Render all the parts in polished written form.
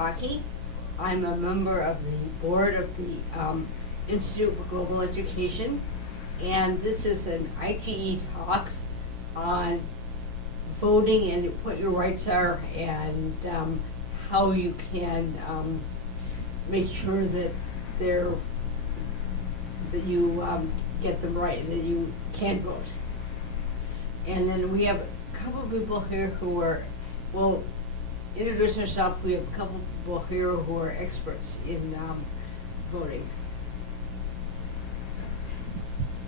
Taki. I'm a member of the board of the Institute for Global Education, and this is an IGE Talks on voting and what your rights are and how you can make sure that you get them right, that you can vote. And then we have a couple of people here who are, well, introduce ourselves. We have a couple of people here who are experts in voting.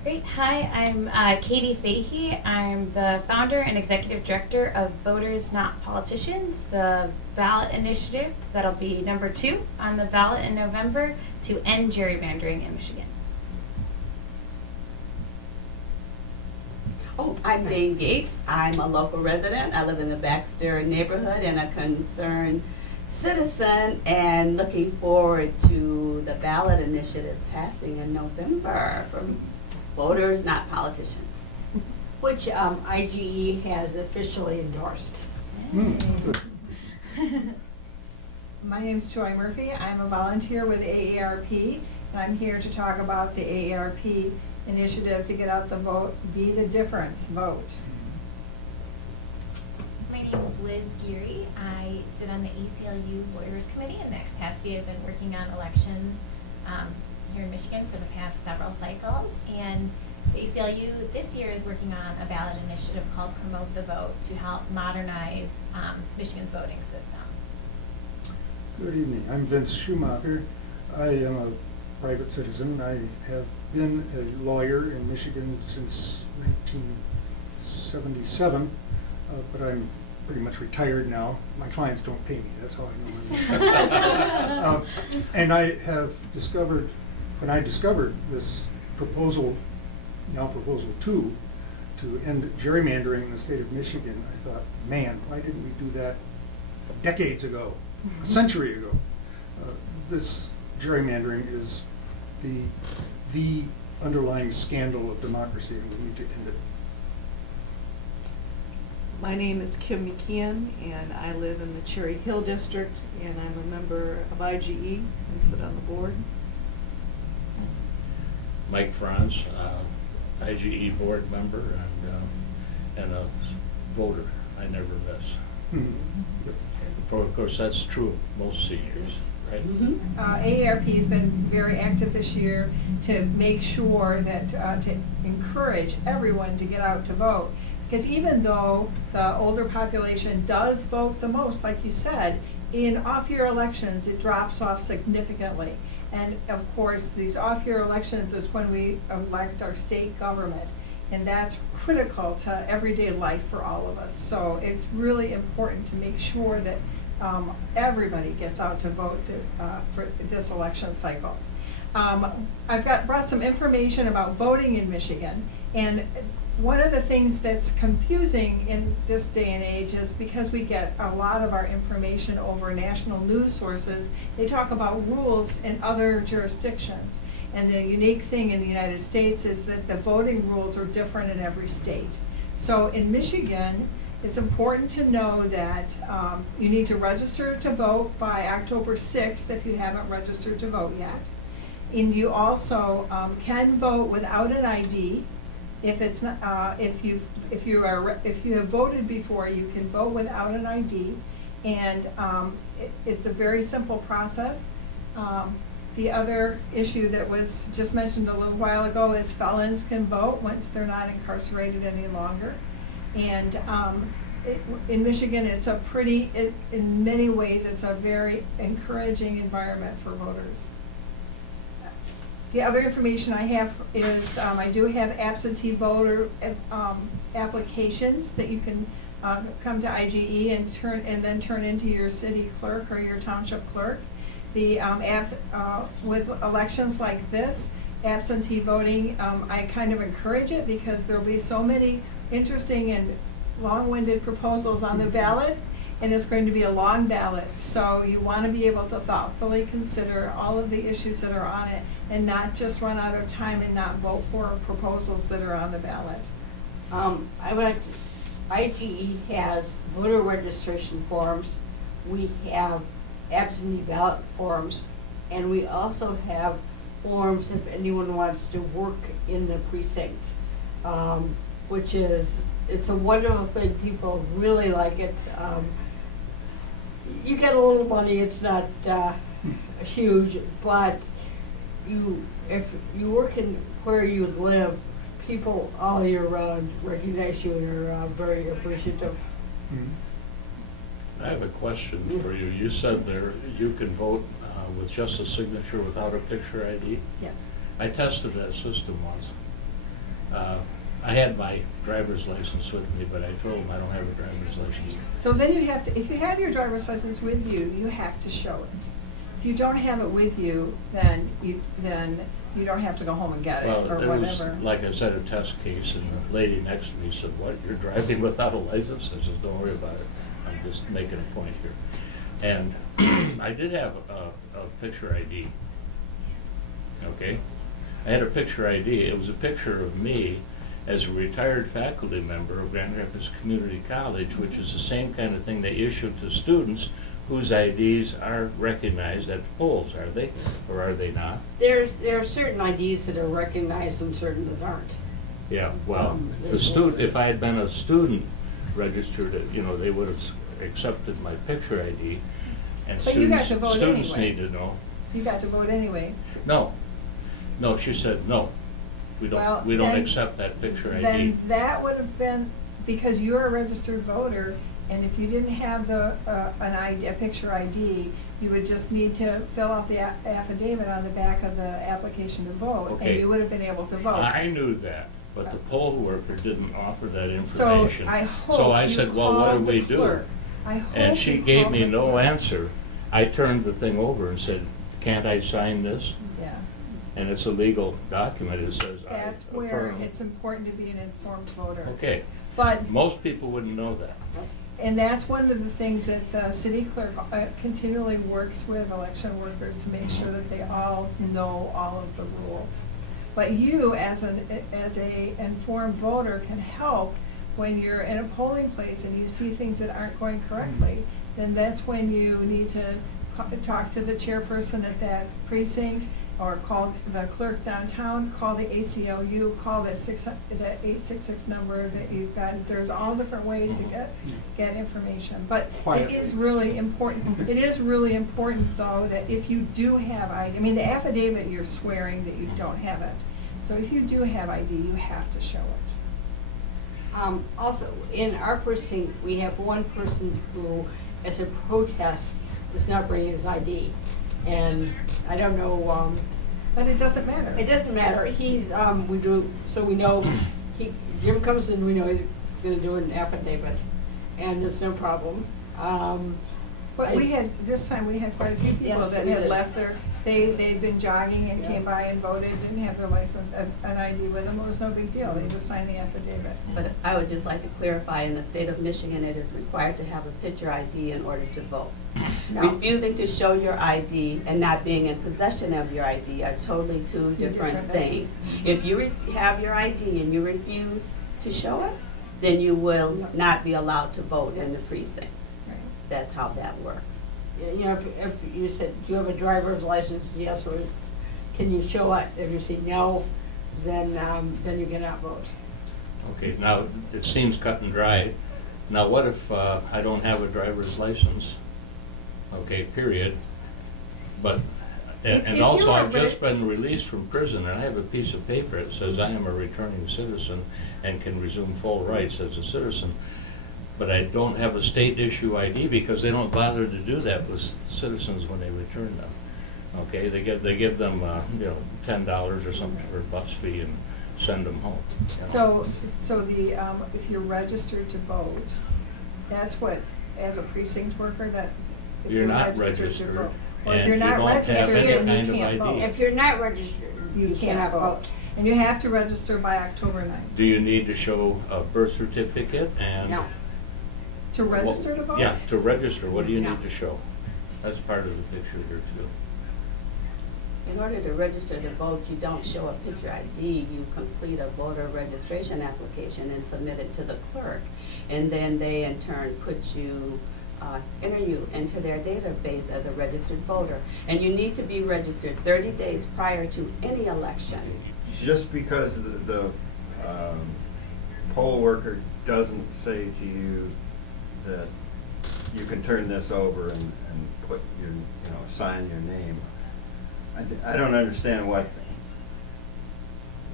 Great. Hi, I'm Katie Fahey. I'm the founder and executive director of Voters Not Politicians, the ballot initiative that'll be number 2 on the ballot in November to end gerrymandering in Michigan. Oh, I'm Jane Gates. I'm a local resident. I live in the Baxter neighborhood and a concerned citizen, and looking forward to the ballot initiative passing in November from Voters Not Politicians, Which IGE has officially endorsed. My name is Joy Murphy. I'm a volunteer with AARP, and I'm here to talk about the AARP initiative to get out the vote, be the difference, vote. My name is Liz Geary. I sit on the ACLU Lawyers Committee. In that capacity, I've been working on elections here in Michigan for the past several cycles. And the ACLU this year is working on a ballot initiative called Promote the Vote to help modernize Michigan's voting system. Good evening. I'm Vince Schumacher. I am a private citizen. I have been a lawyer in Michigan since 1977, but I'm pretty much retired now. My clients don't pay me, that's how I know I'm and I have discovered, when I discovered this proposal, now Proposal 2, to end gerrymandering in the state of Michigan, I thought, man, why didn't we do that decades ago, a century ago? This gerrymandering is the underlying scandal of democracy, and we need to end it. My name is Kim McKeon, and I live in the Cherry Hill District, and I'm a member of IGE and sit on the board. Mike Franz, IGE board member and a voter. I never miss. Of course, that's true of most seniors. Right. AARP has been very active this year to make sure that to encourage everyone to get out to vote. Because even though the older population does vote the most, like you said, in off-year elections it drops off significantly. And of course, these off-year elections is when we elect our state government. And that's critical to everyday life for all of us. So it's really important to make sure that everybody gets out to vote for this election cycle. I've brought some information about voting in Michigan, and one of the things that's confusing in this day and age is because we get a lot of our information over national news sources, they talk about rules in other jurisdictions. And the unique thing in the United States is that the voting rules are different in every state. So in Michigan, it's important to know that you need to register to vote by October 6th if you haven't registered to vote yet. And you also can vote without an ID. If it's not, if you have voted before, you can vote without an ID, and it's a very simple process. The other issue that was just mentioned a little while ago is felons can vote once they're not incarcerated any longer. And in Michigan, it's a in many ways, it's a very encouraging environment for voters. The other information I have is I do have absentee voter applications that you can come to IGE and then turn into your city clerk or your township clerk. With elections like this, absentee voting, I kind of encourage it because there'll be so many interesting and long-winded proposals on the ballot, and it's going to be a long ballot. So you want to be able to thoughtfully consider all of the issues that are on it and not just run out of time and not vote for proposals that are on the ballot. IGE has voter registration forms. We have absentee ballot forms, and we also have forms if anyone wants to work in the precinct, which is, it's a wonderful thing. People really like it. You get a little money, it's not huge, but if you work in where you live, people all year round recognize you and are very appreciative. I have a question for you. You said there you can vote with just a signature without a picture ID. Yes. I tested that system once. I had my driver's license with me, but I told them I don't have a driver's license. So then you have to, if you have your driver's license with you, you have to show it. If you don't have it with you, then you don't have to go home and get it, Well, or there whatever. was, like I said, a test case, and the lady next to me said, "What, you're driving without a license?" I said, "Don't worry about it. I'm just making a point here." And I did have a picture ID. Okay? I had a picture ID. It was a picture of me as a retired faculty member of Grand Rapids Community College, which is the same kind of thing they issue to students whose IDs are recognized at the polls, are they? Or are they not? There are certain IDs that are recognized and certain that aren't. Yeah, well, the student, if I had been a student registered, they would have accepted my picture ID, and But you got to vote students anyway. need to know. You got to vote anyway. No, she said, no, we Well, don't then- accept that picture ID. Then that would have been, because you're a registered voter, and if you didn't have a picture ID, you would just need to fill out the affidavit on the back of the application to vote, Okay. and you would have been able to vote. I knew that, but the poll worker didn't offer that So information. I hope So I you said, well, what do called the we do? clerk. I hope And she you gave called me the no clerk. answer. I turned the thing over and said, can't I sign this? Yeah. And it's a legal document. It says I That's where affirm. it's important to be an informed voter. Okay. But, Most people wouldn't know that. and that's one of the things that the city clerk continually works with election workers to make sure that they all know all of the rules. But you, as a informed voter, can help when you're in a polling place and you see things that aren't going correctly. Then that's when you need to talk to the chairperson at that precinct, or call the clerk downtown, call the ACLU, call the 866 number that you've got. There's all different ways to get information. But Quietly. it is really important. It is really important, though, that if you do have ID, I mean, the affidavit, you're swearing that you don't have it. So if you do have ID, you have to show it. Also, in our precinct, we have one person who, as a protest, does not bring his ID. And I don't know, But it doesn't matter. it doesn't matter. We do, so we know, Jim comes in, we know he's gonna do an affidavit, and there's no problem. But this time we had quite a few people Yes, that we had did. left they'd been jogging and Yeah. came by and voted, didn't have their license, an ID with them. It was no big deal. They just signed the affidavit. But I would just like to clarify, in the state of Michigan, it is required to have a picture ID in order to vote. No. Refusing to show your ID and not being in possession of your ID are totally two different things. If you have your ID and you refuse to show it, then you will not be allowed to vote in the precinct. Right. That's how that works. If you said, do you have a driver's license? Yes, or can you show it? If you say no, then you cannot vote. Okay, now, it seems cut and dry. Now, what if I don't have a driver's license? Okay, period. But, If and also you are I've just been released from prison, and I have a piece of paper that says I am a returning citizen and can resume full rights as a citizen. But I don't have a state issue ID because they don't bother to do that with citizens when they return them. Okay, they give them $10 or something for a bus fee and send them home. So if you're registered to vote, that's what, as a precinct worker, that if You're not to registered, vote. Or if and you're you not don't have registered, any then kind you of can't ID. vote. If you're not registered, you cannot vote. And you have to register by October 9th. Do you need to show a birth certificate and? No. To register to vote? Yeah, to register, what do you No. need to show? That's part of the picture here too. In order to register to vote, you don't show a picture ID, you complete a voter registration application and submit it to the clerk. And then they in turn put you enter you into their database as a registered voter. And you need to be registered 30 days prior to any election. Just because the poll worker doesn't say to you that you can turn this over and put your, sign your name. I don't understand what,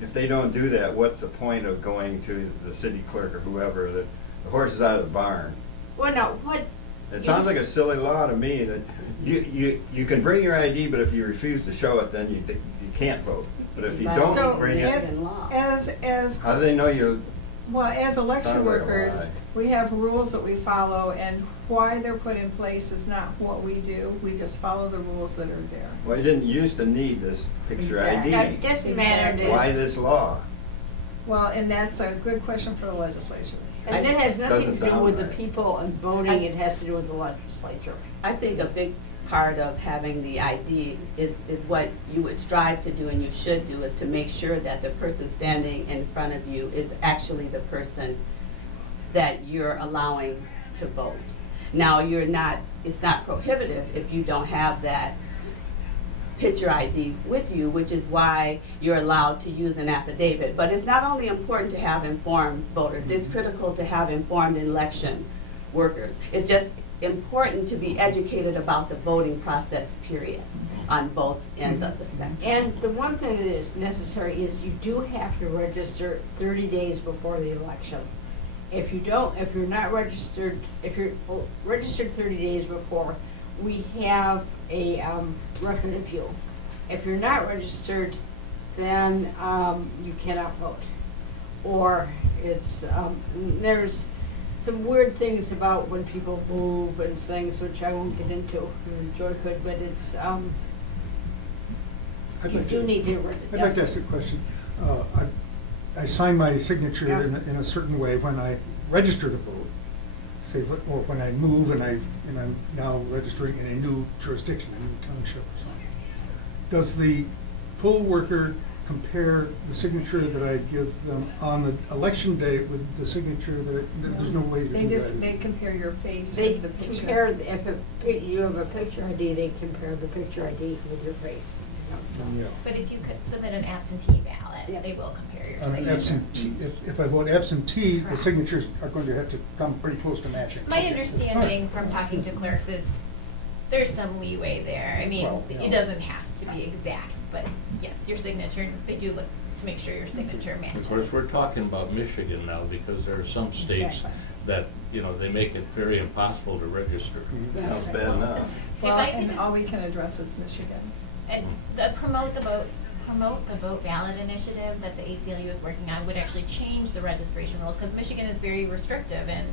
if they don't do that, what's the point of going to the city clerk or whoever, that the horse is out of the barn? Well, no, what? It sounds like a silly law to me that you can bring your ID, but if you refuse to show it, then you can't vote. But if you don't So bring it, as how do they know you're? Well, as election Sounds like a workers, lie. we have rules that we follow, and why they're put in place is not what we do. We just follow the rules that are there. Well, you didn't used to need this picture Exactly. That ID. doesn't matter. Why this law? Well, and that's a good question for the legislature. And that has nothing Doesn't to do sound with the right. people and voting, it has to do with the legislature. I think a big part of having the ID is what you would strive to do and you should do, is to make sure that the person standing in front of you is actually the person that you're allowing to vote. Now, it's not prohibitive if you don't have that picture ID with you, which is why you're allowed to use an affidavit. But it's not only important to have informed voters, it's critical to have informed election workers. It's just important to be educated about the voting process, period, on both ends of the spectrum. And the one thing that is necessary is you do have to register 30 days before the election. If you're not registered, if you're registered 30 days before, we have a record of you. If you're not registered, then you cannot vote. Or it's, there's some weird things about when people move and things, which I won't get into, Joy could, but it's, you do need to register. I'd like to ask a question. I sign my signature in a certain way when I register to vote, say, or when I move and I'm now registering in a new jurisdiction, a new township or something. Does the poll worker compare the signature that I give them on the election day with the signature there's no way to do that? They compare your face They with the picture. compare, if you have a picture ID, they compare the picture ID with your face. Yeah. But if you could submit an absentee ballot, Yeah. they will compare your On an signature. absentee, if I vote absentee, the Correct. signatures are going to have to come pretty close to matching. My Okay. understanding from talking to clerks is there's some leeway there. I mean, Well, it doesn't have to be exact, but yes, your signature, they do look to make sure your signature matches. Of course, we're talking about Michigan now because there are some states Exactly. that, they make it very impossible to register. Sounds bad enough. Well, If I could and just- all we can address is Michigan. And the promote the vote ballot initiative that the ACLU is working on would actually change the registration rules, because Michigan is very restrictive in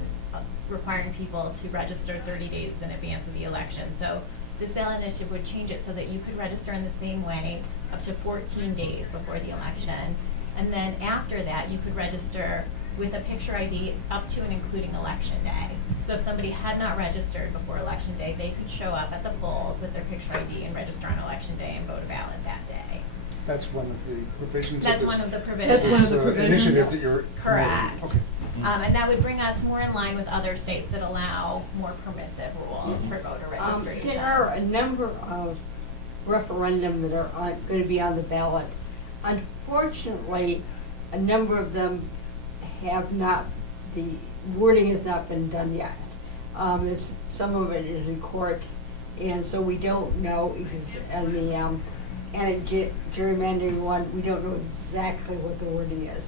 requiring people to register 30 days in advance of the election. So this ballot initiative would change it so that you could register in the same way up to 14 days before the election. And then after that, you could register with a picture ID up to and including election day. So if somebody had not registered before election day, they could show up at the polls with their picture ID and register on election day and vote a ballot that day. That's one of the provisions of That's this. one of the provisions. That's one of the provisions. Initiative that you're promoting. Correct. Okay. And that would bring us more in line with other states that allow more permissive rules for voter registration. There are a number of referendum that are going to be on the ballot. Unfortunately, a number of them have not, the wording has not been done yet. Some of it is in court, and so we don't know, because on the gerrymandering one, we don't know exactly what the wording is.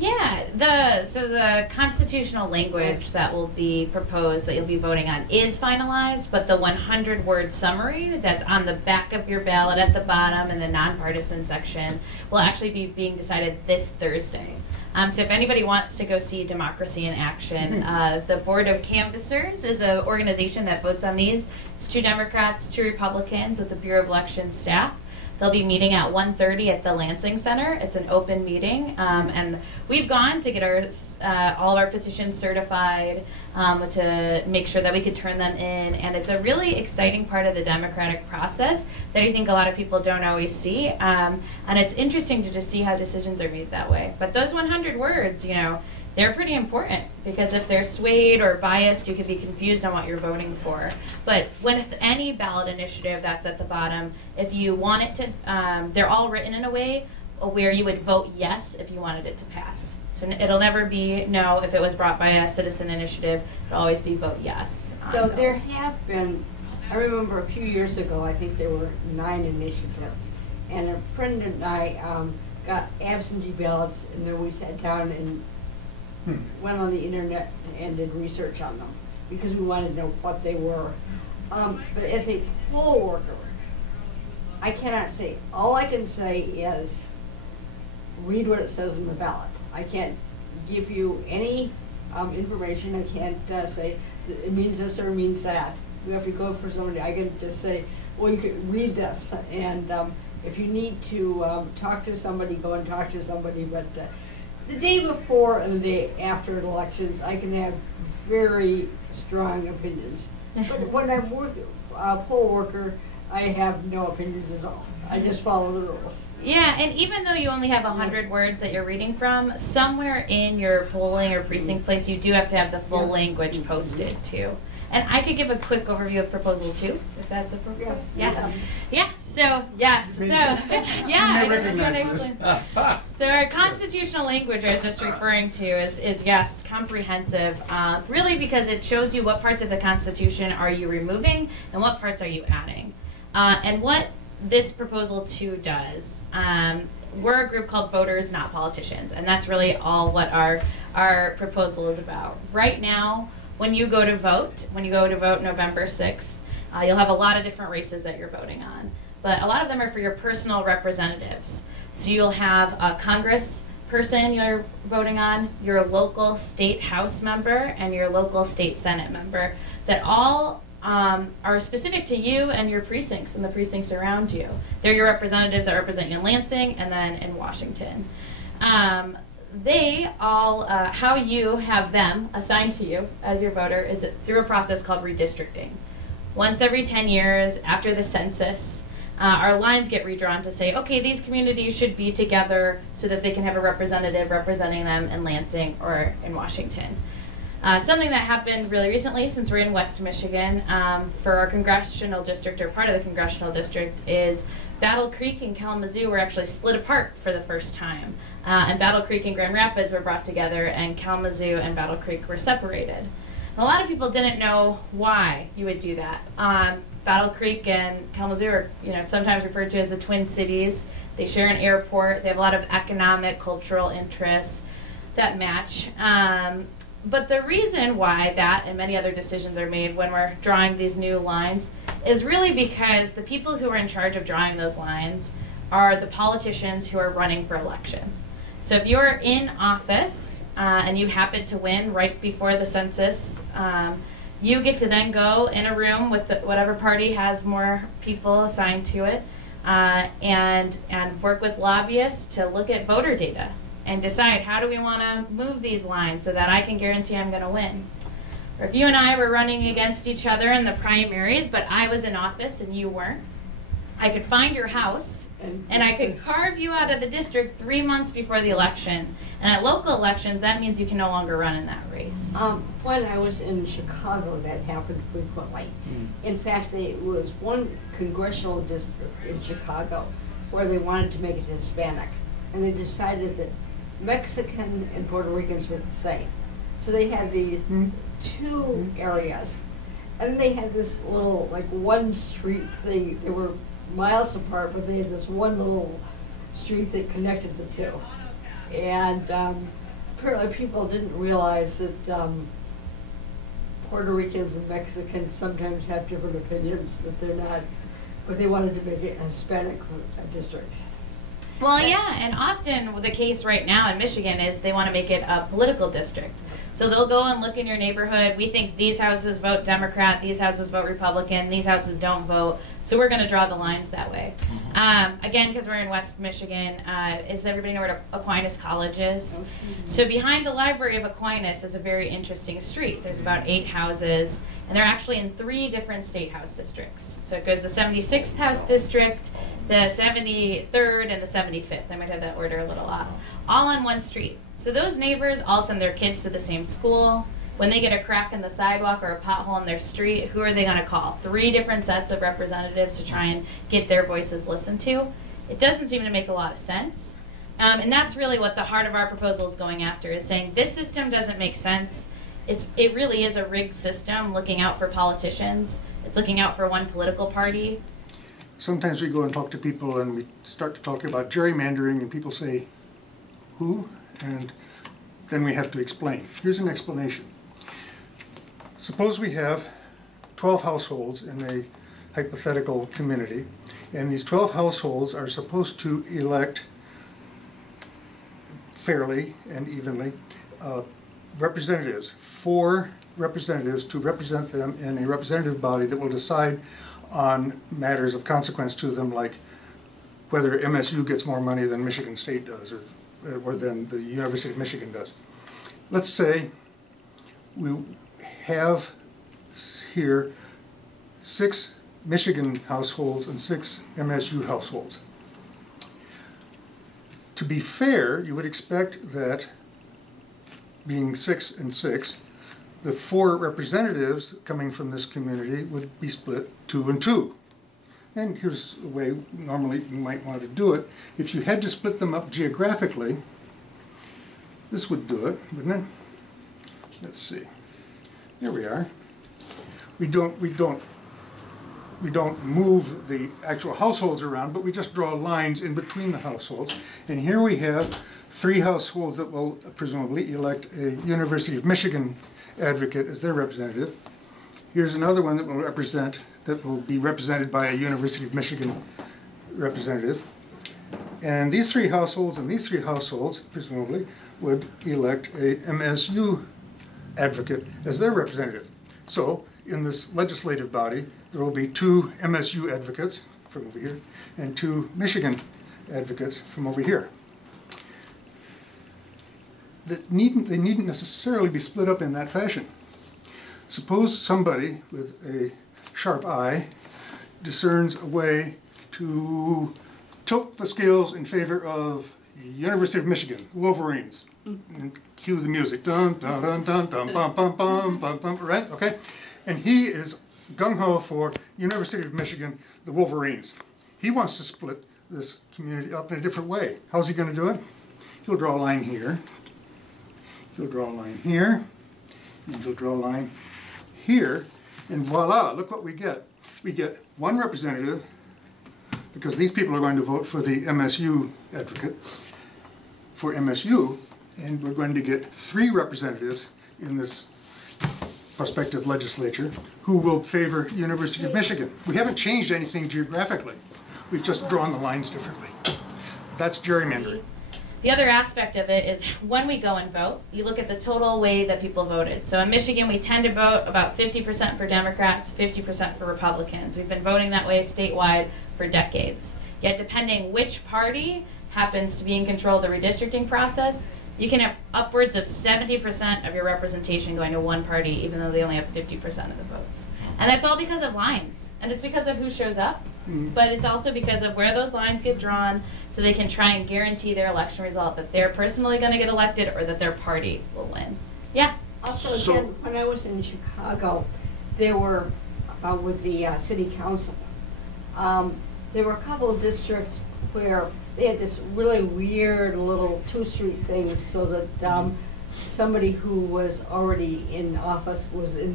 Yeah, so the constitutional language that will be proposed that you'll be voting on is finalized, but the 100-word summary that's on the back of your ballot at the bottom in the nonpartisan section will actually be being decided this Thursday. So if anybody wants to go see Democracy in Action, the Board of Canvassers is an organization that votes on these. It's 2 Democrats, 2 Republicans with the Bureau of Elections staff. They'll be meeting at 1:30 at the Lansing Center. It's an open meeting, and we've gone to get all of our petitions certified to make sure that we could turn them in. And it's a really exciting part of the democratic process that I think a lot of people don't always see. And it's interesting to just see how decisions are made that way. But those 100 words, they're pretty important, because if they're swayed or biased, you could be confused on what you're voting for. But with any ballot initiative that's at the bottom, if you want it to, they're all written in a way where you would vote yes if you wanted it to pass. So it'll never be no if it was brought by a citizen initiative. It'll always be vote yes. So there have been, I remember a few years ago, I think there were 9 initiatives. And a friend and I got absentee ballots, and then we sat down and went on the internet and did research on them because we wanted to know what they were. But as a poll worker, I cannot say. All I can say is read what it says in the ballot. I can't give you any information. I can't say it means this or means that. You have to go for somebody. I can just say, well, you can read this, and if you need to talk to somebody, go and talk to somebody. But the day before and the day after elections, I can have very strong opinions. But when I'm a poll worker, I have no opinions at all. I just follow the rules. Yeah, and even though you only have 100 words that you're reading from, somewhere in your polling or precinct place, you do have to have the full language posted too. And I could give a quick overview of Proposal 2, if that's appropriate. Yes. Yeah. Yeah. So yes. So yeah. You may recognize this. So our constitutional language I was just referring to is yes, comprehensive. Really because it shows you what parts of the Constitution are you removing and what parts are you adding. And what this Proposal 2 does. We're a group called Voters, Not Politicians, and that's really all what our proposal is about. Right now, when you go to vote November 6th, you'll have a lot of different races that you're voting on. But a lot of them are for your personal representatives. So you'll have a Congress person you're voting on, your local state House member, and your local state Senate member that all are specific to you and your precincts and the precincts around you. They're your representatives that represent you in Lansing and then in Washington. They all, how you have them assigned to you as your voter is through a process called redistricting. Once every 10 years after the census, our lines get redrawn to say, okay, these communities should be together so that they can have a representative representing them in Lansing or in Washington. Something that happened really recently, since we're in West Michigan, for our congressional district, or part of the congressional district, is Battle Creek and Kalamazoo were actually split apart for the first time. And Battle Creek and Grand Rapids were brought together, and Kalamazoo and Battle Creek were separated. And a lot of people didn't know why you would do that. Battle Creek and Kalamazoo are, sometimes referred to as the Twin Cities. They share an airport. They have a lot of economic, cultural interests that match. But the reason why that and many other decisions are made when we're drawing these new lines is really because the people who are in charge of drawing those lines are the politicians who are running for election. So if you're in office and you happen to win right before the census, you get to then go in a room with whatever party has more people assigned to it and work with lobbyists to look at voter data and decide how do we want to move these lines so that I can guarantee I'm going to win. Or if you and I were running against each other in the primaries, but I was in office and you weren't, I could find your house and I could carve you out of the district 3 months before the election. And at local elections, that means you can no longer run in that race. When I was in Chicago, that happened frequently. In fact, there was one congressional district in Chicago where they wanted to make it Hispanic. And they decided that Mexican and Puerto Ricans were the same. So they had these 2 areas. And they had this little, one street thing. They were miles apart, but they had this one little street that connected the 2. And apparently people didn't realize that Puerto Ricans and Mexicans sometimes have different opinions, that they're not, but they wanted to make it a Hispanic district. Well, yeah, and often the case right now in Michigan is they want to make it a political district. So they'll go and look in your neighborhood. We think these houses vote Democrat, these houses vote Republican, these houses don't vote. So we're going to draw the lines that way. Again, because we're in West Michigan, does everybody know where Aquinas College is? So behind the Library of Aquinas is a very interesting street. There's about 8 houses, and they're actually in 3 different state house districts. So it goes the 76th House District, the 73rd, and the 75th. I might have that order a little off. All on one street. So those neighbors all send their kids to the same school. When they get a crack in the sidewalk or a pothole in their street, who are they going to call? 3 different sets of representatives to try and get their voices listened to. It doesn't seem to make a lot of sense. And that's really what the heart of our proposal is going after, is saying this system doesn't make sense. It really is a rigged system looking out for politicians. It's looking out for one political party. Sometimes we go and talk to people and we start to talk about gerrymandering and people say, who? And then we have to explain. Here's an explanation. Suppose we have 12 households in a hypothetical community, and these 12 households are supposed to elect fairly and evenly representatives, 4 representatives to represent them in a representative body that will decide on matters of consequence to them, like whether MSU gets more money than Michigan State does or than the University of Michigan does. Let's say we have here 6 Michigan households and 6 MSU households. To be fair, you would expect that, being 6 and 6, the 4 representatives coming from this community would be split 2 and 2. And here's the way normally you might want to do it. If you had to split them up geographically, this would do it, wouldn't it? Let's see. Here we are. We don't move the actual households around, but we just draw lines in between the households. And here we have 3 households that will presumably elect a University of Michigan advocate as their representative. Here's another one that will be represented by a University of Michigan representative. And these 3 households and these 3 households, presumably, would elect a MSU advocate as their representative. So in this legislative body, there will be 2 MSU advocates from over here and 2 Michigan advocates from over here. They needn't necessarily be split up in that fashion. Suppose somebody with a sharp eye discerns a way to tilt the scales in favor of University of Michigan, Wolverines. And cue the music. Dun, dun, dun, dun, dun, bum, bum, bum, bum, bum, right? Okay? And he is gung-ho for University of Michigan, the Wolverines. He wants to split this community up in a different way. How's he going to do it? He'll draw a line here. He'll draw a line here. And he'll draw a line here. And voila, look what we get. We get 1 representative, because these people are going to vote for the MSU advocate, for MSU, and we're going to get 3 representatives in this prospective legislature who will favor University of Michigan. We haven't changed anything geographically. We've just drawn the lines differently. That's gerrymandering. The other aspect of it is when we go and vote, you look at the total way that people voted. So in Michigan, we tend to vote about 50% for Democrats, 50% for Republicans. We've been voting that way statewide for decades. Yet depending which party happens to be in control of the redistricting process, you can have upwards of 70% of your representation going to one party, even though they only have 50% of the votes. And that's all because of lines. And it's because of who shows up, but it's also because of where those lines get drawn, so they can try and guarantee their election result, that they're personally going to get elected or that their party will win. Yeah? Also, again, when I was in Chicago, there were, with the city council, there were a couple of districts where they had this really weird little 2-street things, so that somebody who was already in office was in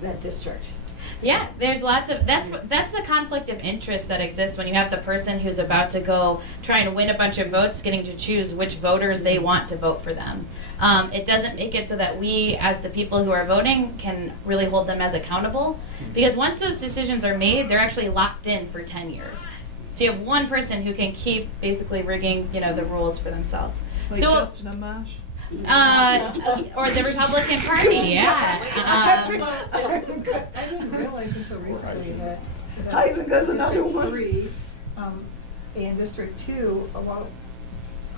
that district. Yeah, there's lots of, that's the conflict of interest that exists when you have the person who's about to go try and win a bunch of votes getting to choose which voters they want to vote for them. It doesn't make it so that we, as the people who are voting, can really hold them as accountable, because once those decisions are made, they're actually locked in for 10 years. So you have one person who can keep basically rigging, the rules for themselves. Like so, Justin Amash? Or the Republican Party, yeah. I didn't realize until recently that Huizinga's another District one. 3, and District 2, well,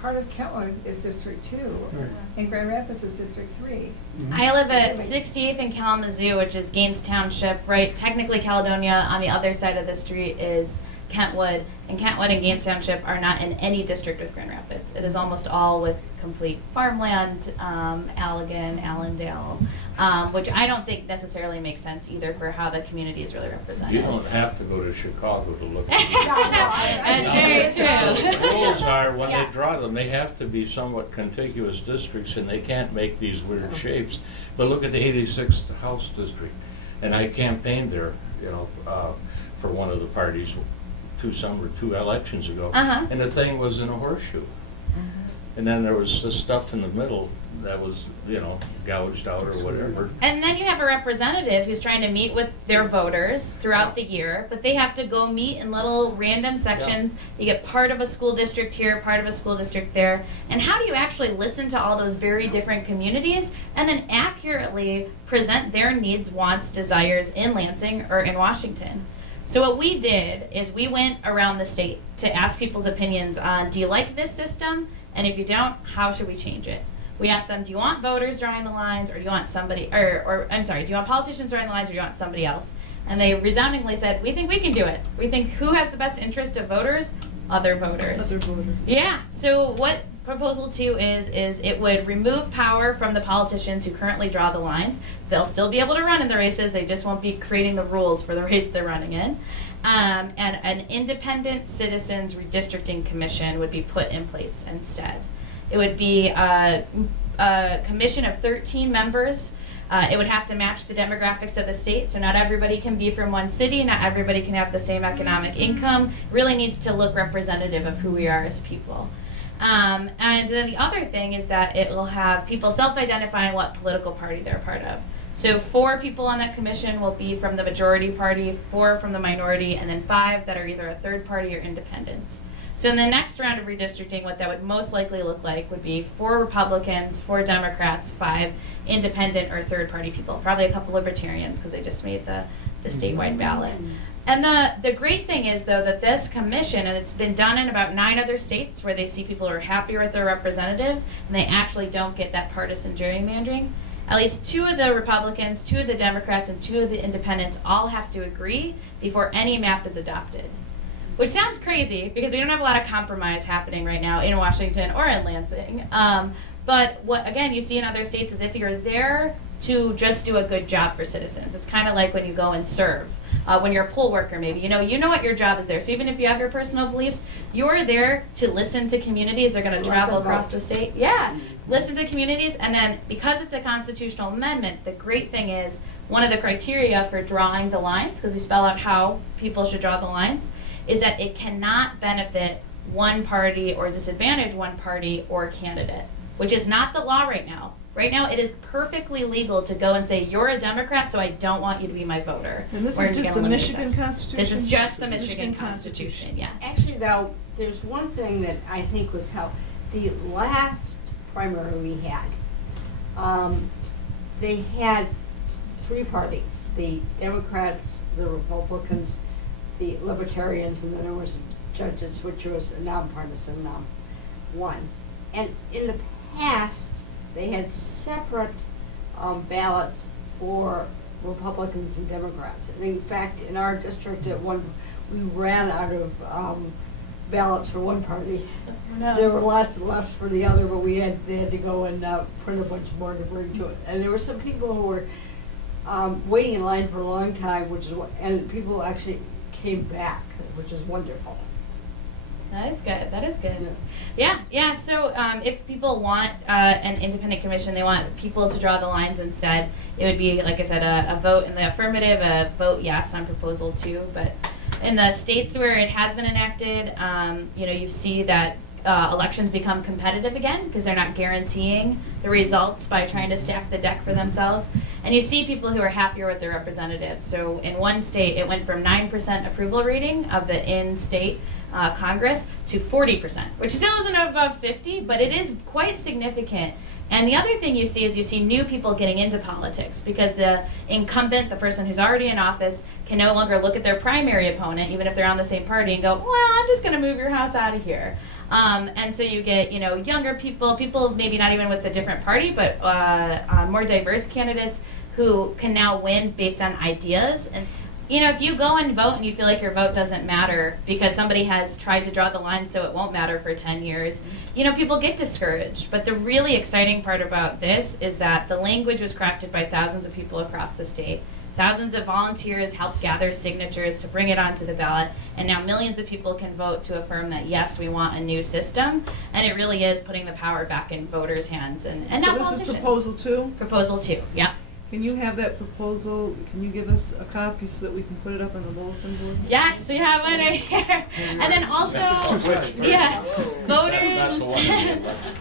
part of Kentwood is District 2, Right. and Grand Rapids is District 3. Mhm. I live at 68th and Kalamazoo, which is Gaines Township, right? Technically Caledonia. On the other side of the street is Kentwood, and Kentwood and Gaines Township are not in any district with Grand Rapids. It is almost all with complete farmland, Allegan, Allendale, which I don't think necessarily makes sense either for how the community is really represented. You don't have to go to Chicago to look at That's very true. The rules are, when Yeah. they draw them, they have to be somewhat contiguous districts, and they can't make these weird shapes. But look at the 86th House District, and I campaigned there, for one of the parties two elections ago, Uh-huh. and the thing was in a horseshoe. And then there was the stuff in the middle that was, gouged out or whatever. And then you have a representative who's trying to meet with their voters throughout the year, but they have to go meet in little random sections. You get part of a school district here, part of a school district there. And how do you actually listen to all those very different communities and then accurately present their needs, wants, desires in Lansing or in Washington? So what we did is we went around the state to ask people's opinions on, do you like this system? And if you don't, how should we change it? We asked them, do you want voters drawing the lines, or do you want somebody, or I'm sorry, do you want politicians drawing the lines, or do you want somebody else? And they resoundingly said, we think we can do it. We think who has the best interest of voters? Other voters. Other voters. Yeah, so what Proposal 2 is it would remove power from the politicians who currently draw the lines. They'll still be able to run in the races, they just won't be creating the rules for the race they're running in. And an independent citizens redistricting commission would be put in place instead. It would be a commission of 13 members. It would have to match the demographics of the state, so not everybody can be from one city, not everybody can have the same economic income. Really needs to look representative of who we are as people. And then the other thing is that it will have people self-identifying what political party they're a part of. So 4 people on that commission will be from the majority party, 4 from the minority, and then 5 that are either a third party or independents. So in the next round of redistricting, what that would most likely look like would be 4 Republicans, 4 Democrats, 5 independent or third party people. Probably a couple libertarians because they just made the statewide ballot. And the great thing is, though, that this commission, and it's been done in about 9 other states where they see people who are happier with their representatives, and they actually don't get that partisan gerrymandering. At least 2 of the Republicans, 2 of the Democrats, and 2 of the independents all have to agree before any map is adopted. Which sounds crazy, because we don't have a lot of compromise happening right now in Washington or in Lansing. But what, again, you see in other states is if you're there to just do a good job for citizens. It's kind of like when you go and serve. When you're a poll worker, maybe, you know what your job is there. So even if you have your personal beliefs, you're there to listen to communities. They're going to travel across the state. Yeah, listen to communities. And then because it's a constitutional amendment, the great thing is one of the criteria for drawing the lines, because we spell out how people should draw the lines, is that it cannot benefit one party or disadvantage one party or candidate, which is not the law right now. Right now, it is perfectly legal to go and say, you're a Democrat, so I don't want you to be my voter. And this We're is gonna just the eliminate Michigan that. Constitution? This is just the Michigan Constitution, yes. Actually, though, there's one thing that I think was helpful. The last primary we had, they had 3 parties, the Democrats, the Republicans, the Libertarians, and then there was judges, which was a nonpartisan one. And in the past, they had separate ballots for Republicans and Democrats. And in fact, in our district, at one, we ran out of ballots for one party. No. There were lots left for the other, but they had to go and print a bunch more to bring to it. And there were some people who were waiting in line for a long time, and people actually came back, which is wonderful. That is good. That is good. Yeah. So if people want an independent commission, they want people to draw the lines instead, it would be, like I said, a vote in the affirmative, a vote yes on Proposal 2. But in the states where it has been enacted, you see that elections become competitive again because they're not guaranteeing the results by trying to stack the deck for themselves. And you see people who are happier with their representatives. So in one state, it went from 9% approval rating of the in-state Congress to 40%, which still isn't above 50, but it is quite significant. And the other thing you see is you see new people getting into politics because the incumbent, the person who's already in office, can no longer look at their primary opponent, even if they're on the same party, and go, well, I'm just going to move your house out of here. And so you get, younger people maybe not even with a different party, but more diverse candidates who can now win based on ideas. And if you go and vote and you feel like your vote doesn't matter because somebody has tried to draw the line so it won't matter for 10 years, people get discouraged. But the really exciting part about this is that the language was crafted by thousands of people across the state. Thousands of volunteers helped gather signatures to bring it onto the ballot, and now millions of people can vote to affirm that, yes, we want a new system, and it really is putting the power back in voters' hands and so not this politicians. is proposal 2? Proposal 2, yeah. Can you have that proposal, can you give us a copy so that we can put it up on the bulletin board? Yes, we have one right here. And then also, yeah,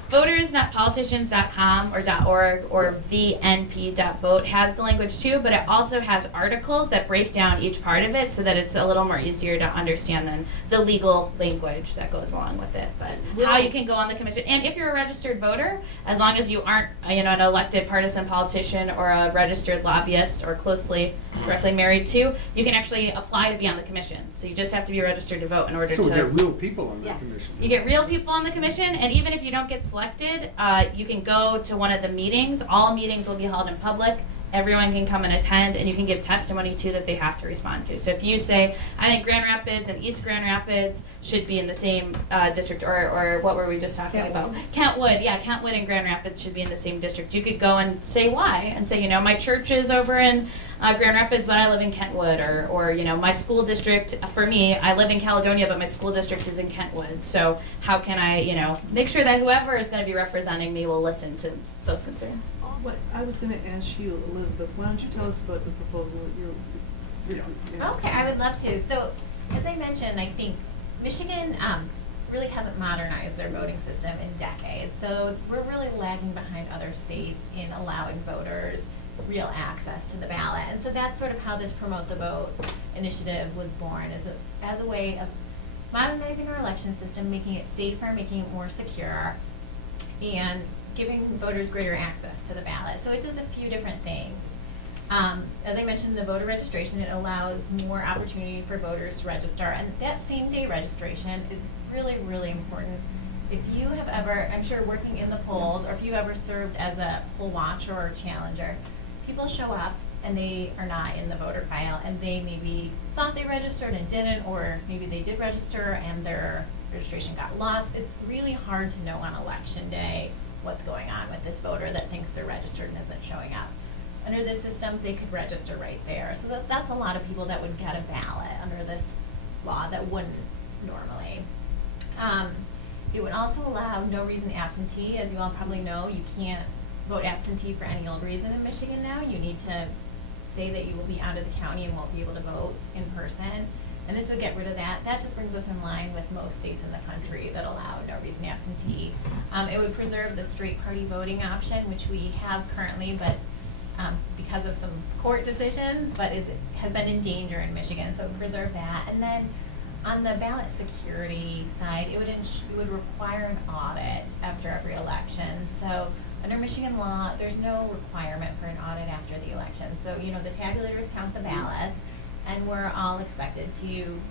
voters.politicians.com or .org or vnp.vote has the language too, but it also has articles that break down each part of it so that it's a little more easier to understand than the legal language that goes along with it. But how you can go on the commission, and if you're a registered voter, as long as you aren't, an elected partisan politician or a registered lobbyist or closely directly married to, you can actually apply to be on the commission. So you just have to be registered to vote in order to. So we get real people on the Yes. commission. You get real people on the commission, and even if you don't get selected, you can go to one of the meetings. All meetings will be held in public. Everyone can come and attend, and you can give testimony too that they have to respond to. So if you say, I think Grand Rapids and East Grand Rapids should be in the same district, or what were we just talking about? Kentwood, yeah, Kentwood and Grand Rapids should be in the same district. You could go and say why, and say, my church is over in Grand Rapids, but I live in Kentwood, or my school district, for me, I live in Caledonia, but my school district is in Kentwood. So how can I, make sure that whoever is going to be representing me will listen to those concerns. What I was going to ask you, Elizabeth, why don't you tell us about the proposal that you're Okay, I would love to. So, as I mentioned, I think Michigan really hasn't modernized their voting system in decades. So we're really lagging behind other states in allowing voters real access to the ballot. And so that's sort of how this Promote the Vote initiative was born, as a way of modernizing our election system, making it safer, making it more secure, and giving voters greater access to the ballot. So it does a few different things. As I mentioned, the voter registration, it allows more opportunity for voters to register, and that same day registration is really, really important. If you have ever, I'm sure working in the polls, or if you've ever served as a poll watcher or challenger, people show up and they are not in the voter file, and they maybe thought they registered and didn't, or maybe they did register and their registration got lost. It's really hard to know on election day what's going on with this voter that thinks they're registered and isn't showing up. Under this system, they could register right there. So that's a lot of people that would get a ballot under this law that wouldn't normally. It would also allow no reason absentee. As you all probably know, you can't vote absentee for any old reason in Michigan now. You need to say that you will be out of the county and won't be able to vote in person. And this would get rid of that. That just brings us in line with most states in the country that allow no reason absentee. It would preserve the straight party voting option, which we have currently, but because of some court decisions, but has been in danger in Michigan, so it would preserve that. And then on the ballot security side, it would require an audit after every election. So under Michigan law, there's no requirement for an audit after the election. So, the tabulators count the ballots, and we're all expected to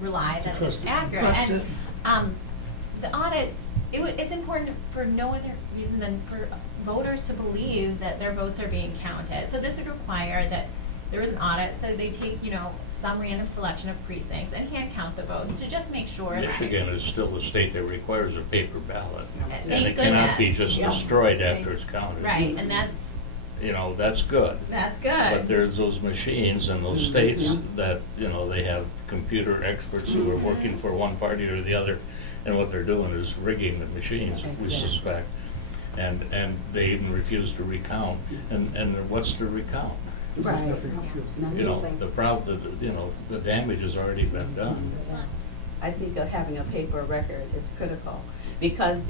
rely that it's accurate. And the audits, it's important for no other reason than for voters to believe that their votes are being counted. So this would require that there is an audit, so they take, some random selection of precincts and hand count the votes to just make sure Michigan is still a state that requires a paper ballot. And it goodness. cannot be just destroyed after it's counted. Right, and that's that's good. That's good. But there's those machines in those states that, they have computer experts who are working for one party or the other, and what they're doing is rigging the machines, we suspect. And they even refuse to recount. And what's to recount? Right. The problem, the damage has already been done. I think of having a paper record is critical, because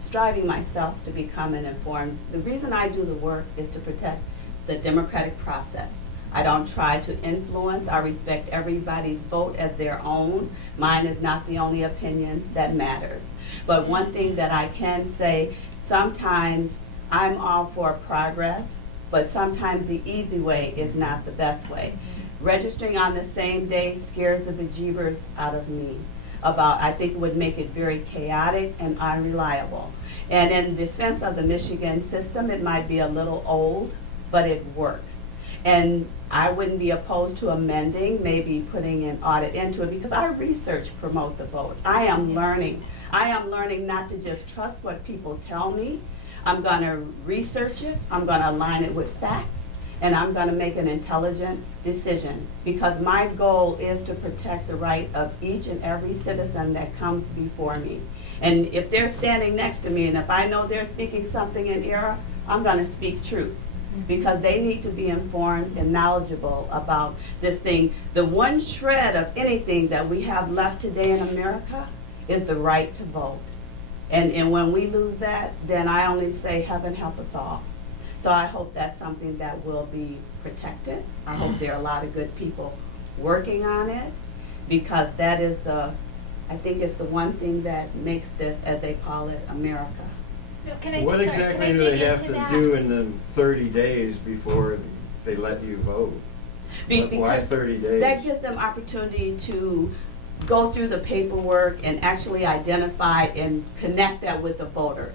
striving myself to become an informed, the reason I do the work is to protect the democratic process. I don't try to influence. I respect everybody's vote as their own. Mine is not the only opinion that matters. But one thing that I can say, sometimes I'm all for progress, but sometimes the easy way is not the best way. Registering on the same day scares the bejeebers out of me. I think it would make it very chaotic and unreliable. And in defense of the Michigan system, it might be a little old, but it works. And I wouldn't be opposed to amending, maybe putting an audit into it, because I research promote the vote. I am learning. I am learning not to just trust what people tell me. I'm going to research it. I'm going to align it with facts. And I'm going to make an intelligent decision, because my goal is to protect the right of each and every citizen that comes before me. And if they're standing next to me and if I know they're speaking something in error, I'm going to speak truth, because they need to be informed and knowledgeable about this thing. The one shred of anything that we have left today in America is the right to vote. And when we lose that, then I only say heaven help us all. So I hope that's something that will be protected. I hope there are a lot of good people working on it, because that is I think it's the one thing that makes this, as they call it, America. What exactly do they have to do in the 30 days before they let you vote? Why 30 days? That gives them opportunity to go through the paperwork and actually identify and connect that with the voter.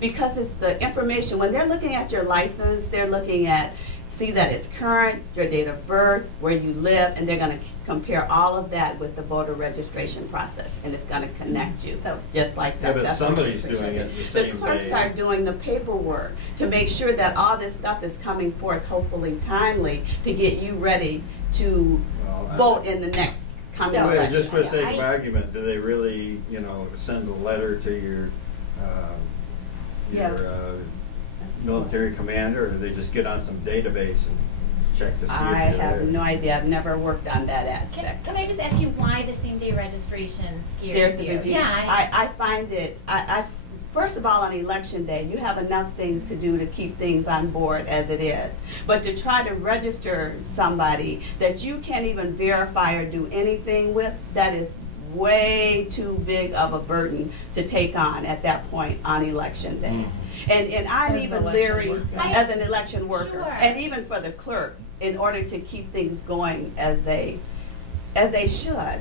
Because it's the information, when they're looking at your license, they're looking at, see that it's current, your date of birth, where you live, and they're going to compare all of that with the voter registration process, and it's going to connect you, just like that. Yeah, but somebody's doing it the same day. The clerks are doing the paperwork to make sure that all this stuff is coming forth, hopefully timely, to get you ready to vote in the next coming election. Just for sake of argument, do they really, send a letter to your military commander, or do they just get on some database and check to see if I you're have there? no idea. I've never worked on that aspect. Can I just ask you why the same day registration scares you? Yeah, I find it, first of all, on election day, you have enough things to do to keep things on board as it is. But to try to register somebody that you can't even verify or do anything with, that is way too big of a burden to take on at that point on election day. And I'm even leery as an election worker, and even for the clerk, in order to keep things going as they should,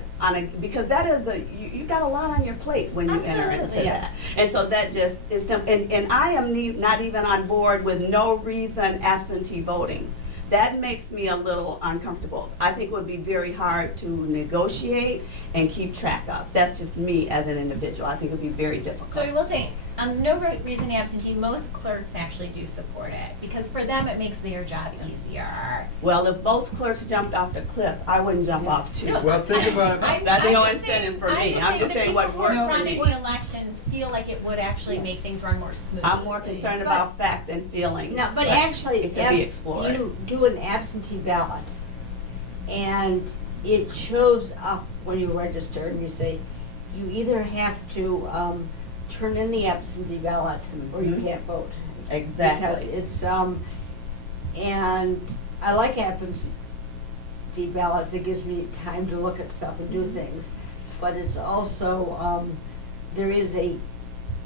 because that is you got a lot on your plate when you enter into that. And so that just is and I am not even on board with no reason absentee voting. That makes me a little uncomfortable. I think it would be very hard to negotiate and keep track of. That's just me as an individual. I think it would be very difficult. So I will say, no reason absentee, most clerks actually do support it, because for them it makes their job easier. Well, if most clerks jumped off the cliff, I wouldn't jump off too. No, well, think about that's no incentive for me. I'm just saying what works for me. The elections feel like it would actually make things run more smoothly. I'm more concerned about fact than feelings. No, but actually, it can be explored. You do an absentee ballot, and it shows up when you register, and you say you either have to turn in the absentee ballot or you can't vote. Exactly. Because it's and I like absentee ballots. It gives me time to look at stuff and do things, but it's also there is a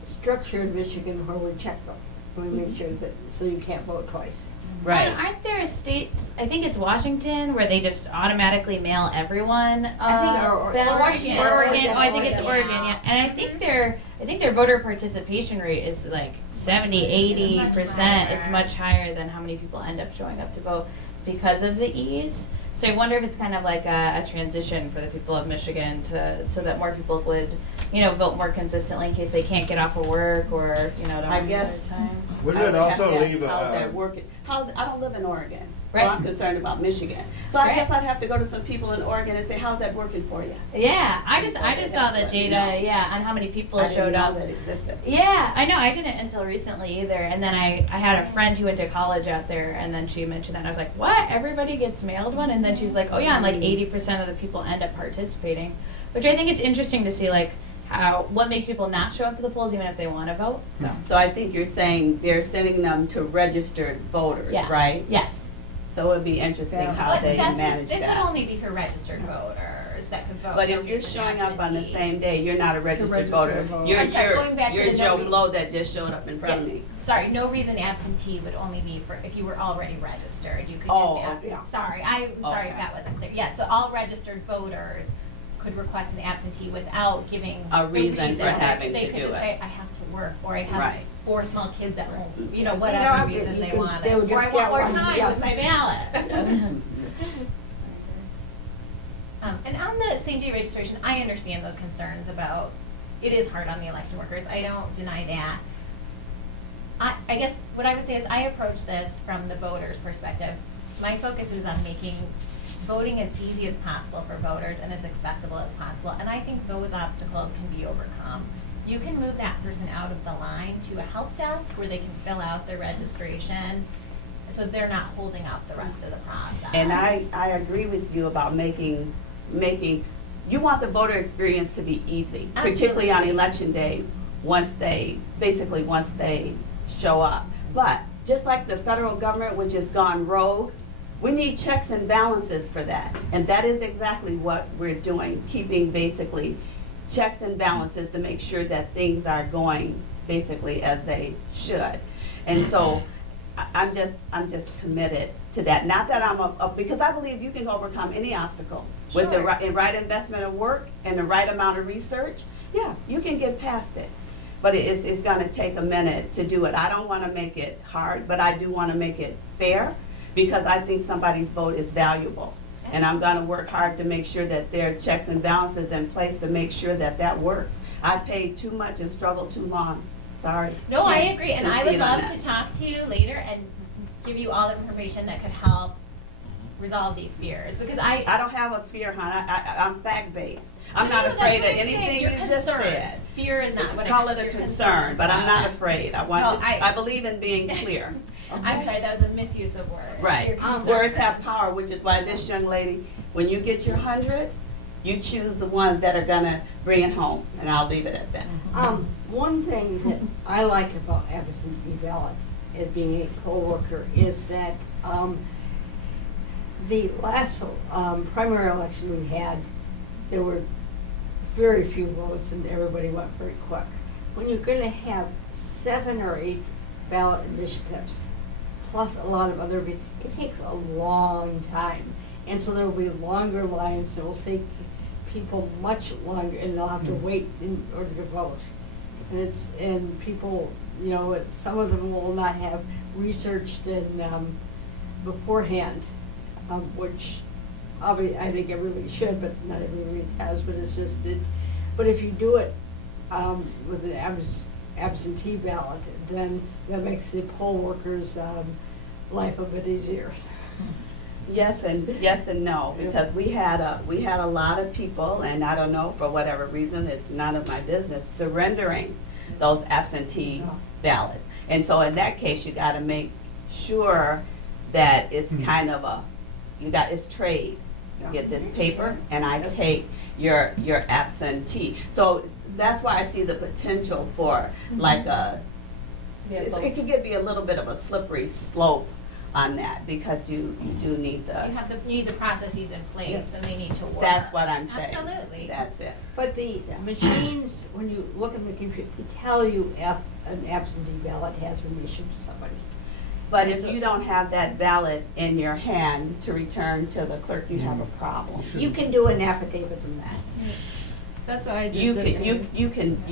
structure in Michigan where we check them. We make sure that so you can't vote twice. Right. Aren't there states, I think it's Washington, where they just automatically mail everyone I think Oregon. Oh, I think it's Oregon, yeah. yeah. And I think their voter participation rate is like 70-80%. It's much higher than how many people end up showing up to vote because of the ease. So I wonder if it's kind of like a transition for the people of Michigan so that more people would, vote more consistently in case they can't get off of work or, don't have their time. Wouldn't it also leave I don't live in Oregon, right. So I'm concerned about Michigan. So I guess I'd have to go to some people in Oregon and say, how's that working for you? Yeah, I just saw the data, on how many people showed up. That existed. Yeah, I know. I didn't until recently either. And then I had a friend who went to college out there, and then she mentioned that. And I was like, what? Everybody gets mailed one? And then she was like, oh yeah, and like 80% of the people end up participating, which I think it's interesting to see, like, what makes people not show up to the polls even if they want to vote. So I think you're saying they're sending them to registered voters, right? Yes. So it would be interesting Yeah. how they manage This that. would only be for registered voters that could vote. But no if you're reason showing up on the absentee. same day, you're not a registered register voter. to vote. You're, I'm sorry, going back to you're the Joe no- Blow that just showed up in front of me. Sorry, no reason absentee would only be for if you were already registered. You could Oh, get the absentee. okay. Sorry, I'm sorry if Okay. that wasn't clear. Yeah, so all registered voters could request an absentee without giving A reason for having they to could do just it. say, I have to work, or I have Right. 4 small kids at home, you know, You whatever know, reason you they could- want they it, would or just I want get more one, time yes. with my ballot. Yes. And on the same day registration, I understand those concerns about, it is hard on the election workers, I don't deny that. I guess what I would say is I approach this from the voter's perspective. My focus is on making voting as easy as possible for voters and as accessible as possible, and I think those obstacles can be overcome. You can move that person out of the line to a help desk where they can fill out their registration, so they're not holding up the rest of the process. And I agree with you about making, you want the voter experience to be easy, particularly on Absolutely. election day, once they show up. But just like the federal government, which has gone rogue, we need checks and balances for that. And that is exactly what we're doing, keeping basically checks and balances to make sure that things are going basically as they should. And so I'm just committed to that. Not that I'm because I believe you can overcome any obstacle with the right investment of work and the right amount of research. Yeah, you can get past it. But it's going to take a minute to do it. I don't want to make it hard, but I do want to make it fair, because I think somebody's vote is valuable. And I'm going to work hard to make sure that there are checks and balances in place to make sure that that works. I paid too much and struggled too long. Sorry. No, I agree, and I would Concede on love that. to talk to you later and give you all the information that could help resolve these fears, because I don't have a fear, hon. I'm fact-based. I'm No, not no, that's afraid what of I'm saying. anything Your you just concerns. said. Fear is not what Call I it a your concern, concerns but I'm about not it. afraid. I want No, you. I believe in being clear. I'm sorry, that was a misuse of words. Right. Your concerns. Words have power, which is why this young lady, when you get your 100, you choose the ones that are gonna bring it home, and I'll leave it at that. One thing that I like about absentee ballots as being a poll worker is that the last primary election we had, there were very few votes and everybody went very quick. When you're going to have 7 or 8 ballot initiatives, plus a lot of other, it takes a long time. And so there will be longer lines that will take people much longer, and they'll have to wait in order to vote. And people, you know, some of them will not have researched in beforehand, which obviously I think everybody should, but not everybody has. But it's just it. But if you do it with an absentee ballot, then that makes the poll workers' life a bit easier. Yes and no, because we had a lot of people, and I don't know, for whatever reason, it's none of my business, surrendering those absentee ballots. And so in that case, you got to make sure that it's kind of it's trade. You get this paper, and I take your absentee. So that's why I see the potential for like it could be a little bit of a slippery slope on that, because you do need You need the processes in place, Yes. and they need to work. That's what I'm saying. Absolutely. That's it. But the machines, when you look at the computer, they tell you if an absentee ballot has been issued to somebody. But if you don't have that ballot in your hand to return to the clerk, you have a problem. You can do an affidavit in that. That's what I did. You this can year. you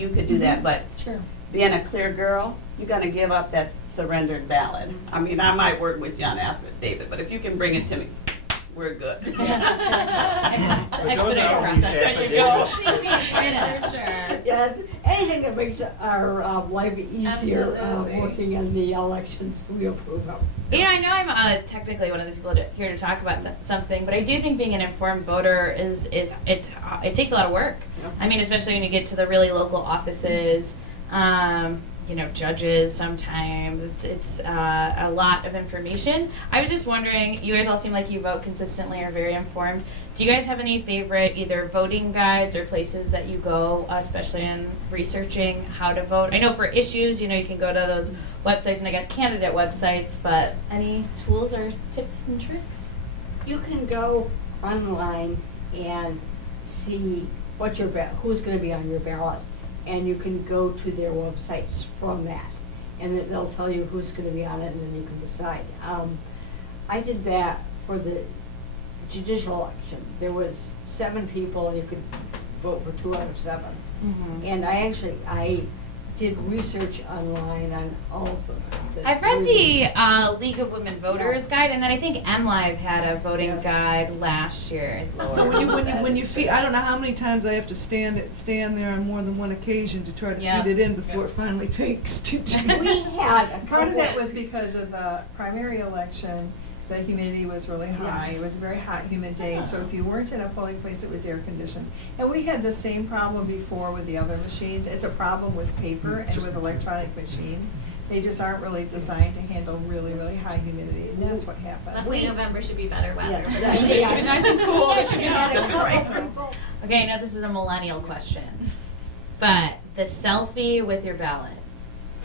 could do that, but Sure. being a clear girl, you're gonna give up that surrendered ballot. I mean, I might work with you on affidavit, but if you can bring it to me, we're good. Expedite always process. There you go. For sure. Yeah, anything that makes our life easier Absolutely. working in the elections, we approve of. You know, I know I'm technically one of the people here to talk about something, but I do think being an informed voter it takes a lot of work. Yeah. I mean, especially when you get to the really local offices. you know, judges sometimes. It's a lot of information. I was just wondering, you guys all seem like you vote consistently, are very informed. Do you guys have any favorite either voting guides or places that you go, especially in researching how to vote? I know for issues, you know, you can go to those websites and I guess candidate websites, but any tools or tips and tricks? You can go online and see what your who's going to be on your ballot, and you can go to their websites from that, and they'll tell you who's going to be on it, and then you can decide. I did that for the judicial election. There was 7 people, and you could vote for 2 out of 7. Mm-hmm. And I did research online on all of them. I've read the League of Women Voters guide, and then I think MLive had a voting guide last year as well. So when you feed, I don't know how many times I have to stand there on more than one occasion to try to feed it in before it finally takes to do. We had Part of that was because of the primary election. The humidity was really high. Yes. It was a very hot, humid day. So if you weren't in a polling place, it was air conditioned. And we had the same problem before with the other machines. It's a problem with paper and with electronic machines. They just aren't really designed to handle really, really high humidity. And that's what happened. Luckily, November should be better weather. Yes, Nice and cool. Okay, I know this is a millennial question, but the selfie with your ballot,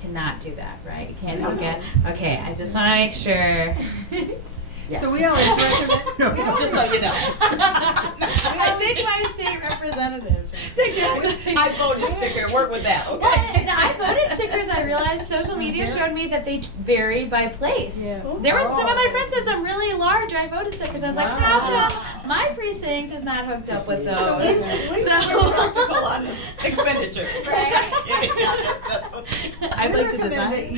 cannot do that, right? You can't take it. Okay, I just want to make sure. Yes. So we always recommend. Just so you know. I think my state representative. Take your I voted sticker and work with that, okay? Well, the I voted stickers, I realized social media showed me that they vary by place. Yeah. There were some of my friends had some really large I voted stickers. I was like, how come my precinct is not hooked up with those? We're practical on the expenditure. I'd like to That design.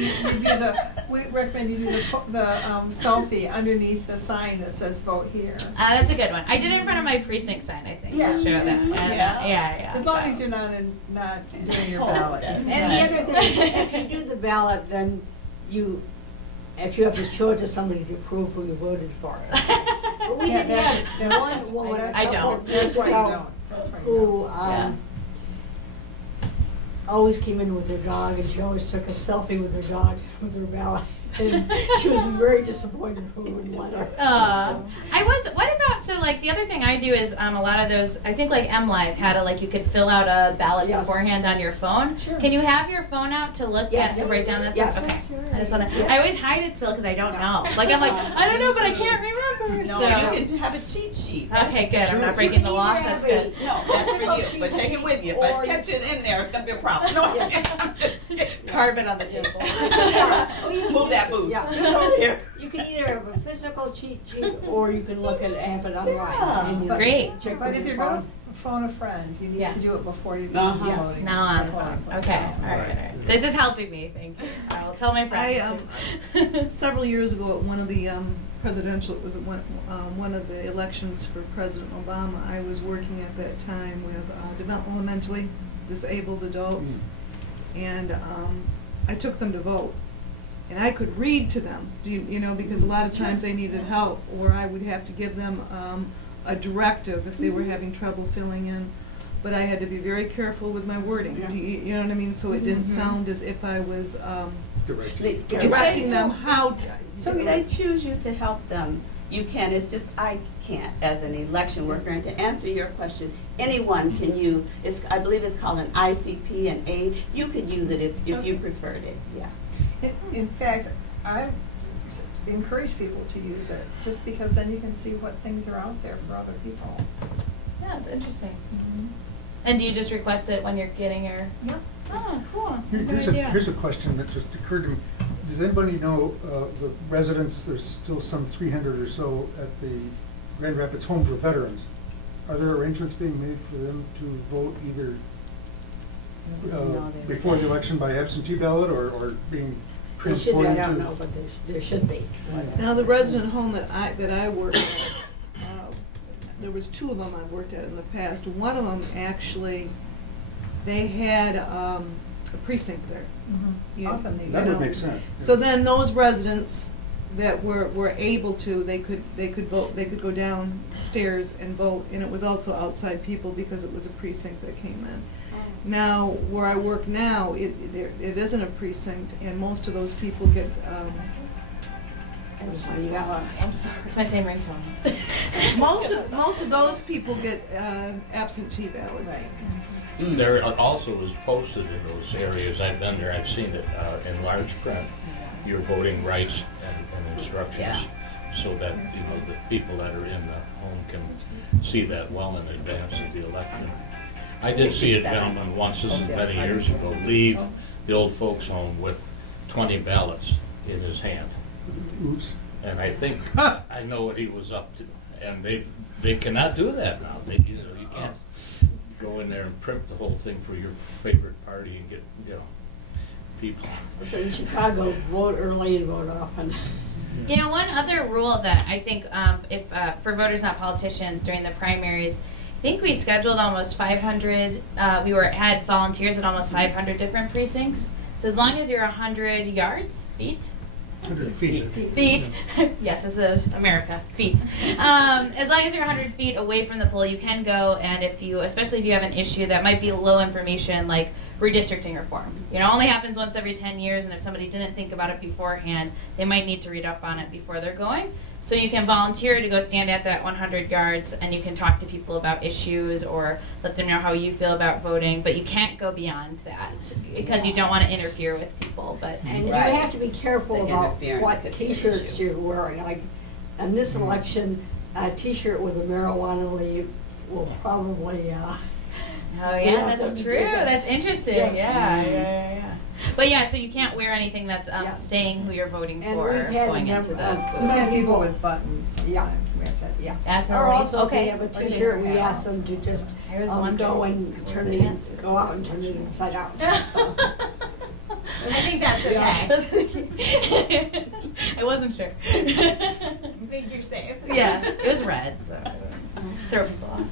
we recommend you do the selfie underneath the sign that says vote here. That's a good one. I did it in front of my precinct sign, I think, to show that. And, yeah. As long as you're not doing your ballot. And the other thing is, if you do the ballot, then if you have to show it to somebody to prove who you voted for. But we did have one woman. I don't. That's why you don't. That's why you Who don't. always came in with her dog, and she always took a selfie with her dog with her ballot. And she was very disappointed who would let her. What about, so like the other thing I do is a lot of those, I think like MLive had you could fill out a ballot beforehand on your phone. Sure. Can you have your phone out to look at, to write down that stuff? Yes. Okay. Sure. I just want to, I always hide it still because I don't know. Like I'm like, I don't know, but I can't remember. No, so. you can have a cheat sheet. Okay, good. I'm not breaking the law. That's good. No, that's for you, but take it with you. If I catch it in there, it's going to be a problem. No, I'm just kidding. Carve it on the table. Move that booth. Yeah. Here. You can either have a physical cheat sheet, or you can look at have it online. Yeah. And you Great. check But with if your you're phone. going to phone a friend, you need to do it before you go Uh-huh. to voting. Now on the phone. Okay. All right. This is helping me. Thank you. I will tell my friends. Several years ago at one of the presidential, it was one of the elections for President Obama, I was working at that time with developmentally disabled adults, and I took them to vote. And I could read to them, you know, because a lot of times they needed help, or I would have to give them a directive if they were having trouble filling in. But I had to be very careful with my wording. You know what I mean? So it didn't sound as if I was directing them how. So if they choose you to help them, you can. It's just I can't as an election worker. And to answer your question, anyone can use. I believe it's called an ICP, an aid. You could use it if you preferred it. Yeah. In fact, I encourage people to use it, just because then you can see what things are out there for other people. Yeah, it's interesting. And do you just request it when you're getting your? Yeah. Oh, cool. Here's a question that just occurred to me. Does anybody know the residents? There's still some 300 or so at the Grand Rapids Home for Veterans. Are there arrangements being made for them to vote either before the election by absentee ballot or being transported I don't know, but there should be. Now the resident home that I worked at, there was 2 of them I've worked at in the past. One of them actually, they had a precinct there. Often they That do. would make sense. So then those residents that were able to, they could vote. They could go downstairs and vote, and it was also outside people because it was a precinct that came in. Now, where I work now, it isn't a precinct, and most of those people get, I'm sorry, you got one. I'm sorry. It's my same ringtone. most of those people get absentee ballots. Right. There also is posted in those areas, I've been there, I've seen it in large print, your voting rights and instructions, Yeah. so that the people that are in the home can see that well in advance of the election. I did see a gentleman once, this is many years ago, leave the old folks home with 20 ballots in his hand. Oops. And I think I know what he was up to. And they cannot do that now. You can't go in there and print the whole thing for your favorite party and get people. So in Chicago, vote early and vote often. One other rule that I think if for voters not politicians during the primaries, I think we scheduled almost 500. We had volunteers at almost 500 different precincts. So as long as you're 100 feet. 100 feet. Feet. Yes, this is America. Feet. As long as you're 100 feet away from the poll, you can go. And especially if you have an issue that might be low information, like redistricting reform, only happens once every 10 years. And if somebody didn't think about it beforehand, they might need to read up on it before they're going. So you can volunteer to go stand at that 100 yards, and you can talk to people about issues or let them know how you feel about voting. But you can't go beyond that because you don't want to interfere with people. And you have to be careful about what T-shirts you're wearing. Like in this election, a T-shirt with a marijuana leaf will probably. Oh yeah, that's true. That's interesting. Yes. Yeah. But yeah, so you can't wear anything that's saying who you're voting And for we've had going into the. Some people with buttons sometimes. Yeah. We have to Yeah. Ask them Or to leave. also, Okay. if they have a T-shirt, we ask them to just Here's one go and turn it, go out and turn it inside out. So. I think that's okay. I wasn't sure. I think you're safe. Yeah, it was red, so throw people off.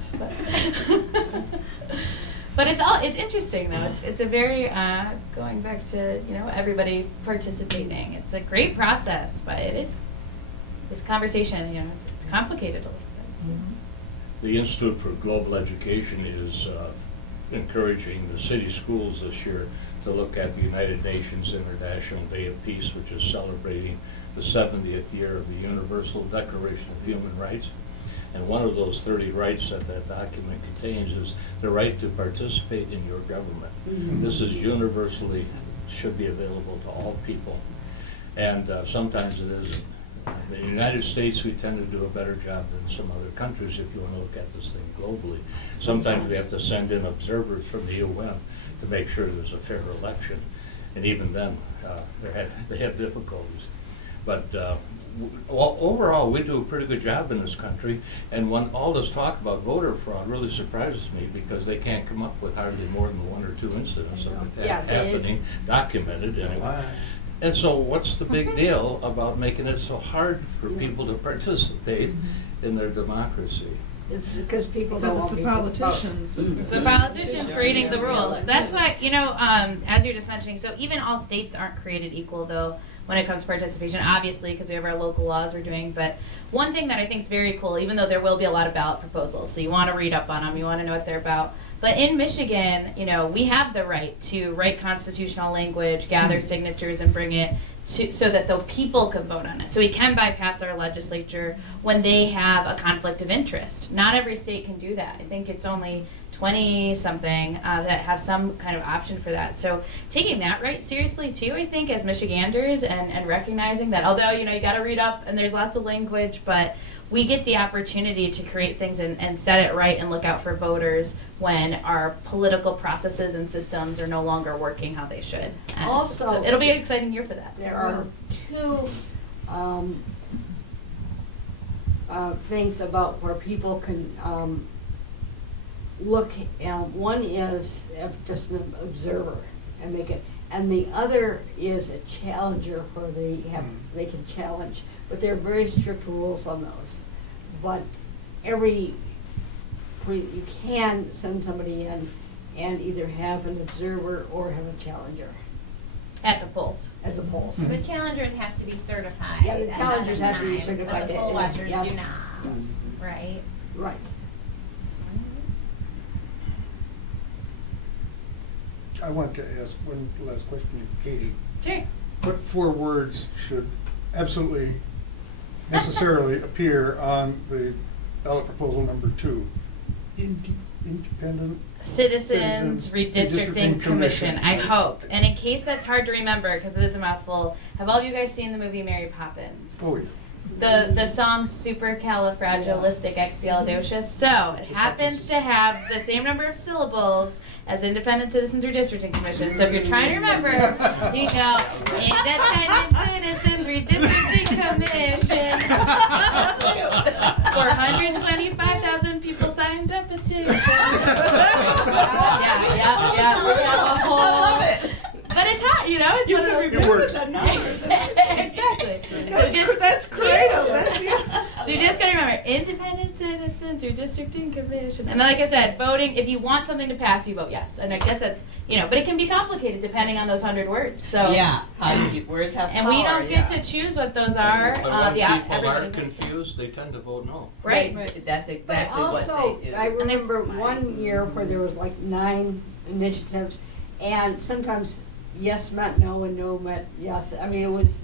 But it's interesting though. It's a very going back to everybody participating. It's a great process, but it's conversation. It's complicated a little bit. The Institute for Global Education is encouraging the city schools this year to look at the United Nations International Day of Peace, which is celebrating the 70th year of the Universal Declaration of Human Rights. And one of those 30 rights that document contains is the right to participate in your government. Mm-hmm. This is universally, should be available to all people. And sometimes it isn't. In the United States, we tend to do a better job than some other countries if you want to look at this thing globally. Sometimes we have to send in observers from the UN to make sure there's a fair election. And even then, they have difficulties. But overall, we do a pretty good job in this country. And when all this talk about voter fraud really surprises me because they can't come up with hardly more than 1 or 2 incidents of it happening, documented anyway. And so what's the big deal about making it so hard for people to participate in their democracy? It's because people don't want Because it's the people to vote. politicians. It's the politicians creating the rules. That's why, as you're just mentioning, so even all states aren't created equal, though, when it comes to participation, obviously, because we have our local laws we're doing. But one thing that I think is very cool, even though there will be a lot of ballot proposals, so you want to read up on them, you want to know what they're about. But in Michigan, we have the right to write constitutional language, gather signatures, and bring it so that the people can vote on it. So we can bypass our legislature when they have a conflict of interest. Not every state can do that. I think it's only 20-something that have some kind of option for that. So taking that right seriously, too, I think, as Michiganders, and recognizing that, although, you got to read up and there's lots of language, but we get the opportunity to create things and set it right and look out for voters when our political processes and systems are no longer working how they should. And Also, so it'll be an exciting year for that. There are 2 things about where people can look. One is just an observer and make it, and the other is a challenger where they can challenge. But there are very strict rules on those. But you can send somebody in and either have an observer or have a challenger. At the polls. At the polls. So the challengers have to be certified. Yeah, the challengers have to be certified. But the poll watchers Yes. do not. Yes. Right? Right. I want to ask one last question to Katie. Sure. What 4 words should absolutely necessarily appear on the ballot proposal number 2? Independent Citizens Redistricting Commission, I hope. And in case that's hard to remember, because it is a mouthful, have all of you guys seen the movie Mary Poppins? Oh, yeah. The song Supercalifragilisticexpialidocious. So it happens to have the same number of syllables as Independent Citizens Redistricting Commission. So if you're trying to remember, you go Independent Citizens Redistricting Commission. 425,000 people signed a petition. Yeah. We have a whole. But it's hard, you know. It's one of those. It works. Exactly. That's creative. So you just gotta remember, Independent Citizens Redistricting Commission. And like I said, voting, if you want something to pass, you vote yes. And I guess that's, but it can be complicated depending on those 100 words. So Yeah, words have and power. we don't get to choose what those are. But when people are everybody knows. confused, they tend to vote no. Right. That's But exactly what also, they do. I remember one year where there was like 9 initiatives, and sometimes yes meant no and no meant yes. I mean, it was